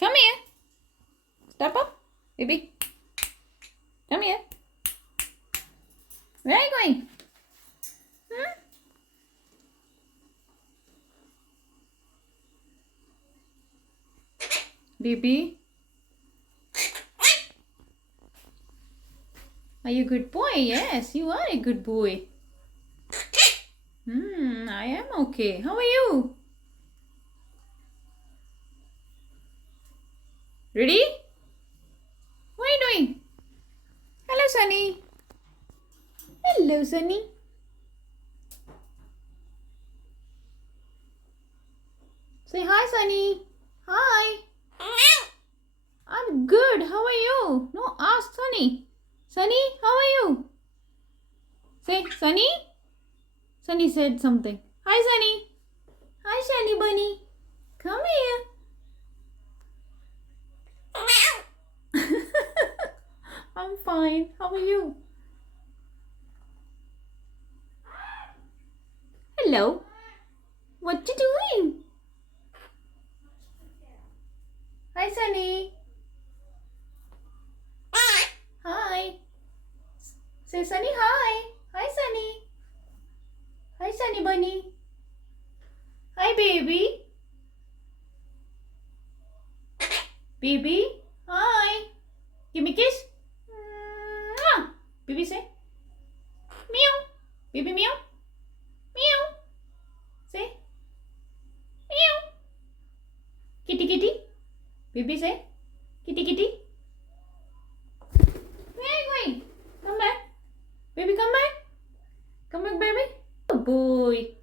Come here. Step up, baby. Come here. Where are you going? Hmm? Baby. Are you a good boy? Yes, you are a good boy. I am okay. How are you? Ready? What are you doing? Hello, Sunny. Hello, Sunny. Say hi, Sunny. Hi. I'm good. How are you? No, ask Sunny. Sunny, how are you? Say, Sunny. Sunny said something. Hi, Sunny. Hi, Sunny Bunny. Come here. I'm fine. How are you? Hello. What you doing? Hi, Sunny. Hi. Say, Sunny, hi. Hi, Sunny. Hi, Sunny Bunny. Hi, baby. Baby. Hi. Give me a kiss. Mwah. Baby, say. Meow. Baby, meow. Meow. Say. Meow. Kitty, kitty. Baby, say. Kitty, kitty. Where are you going? Come back. Baby, come back. Come back, baby. Good boy.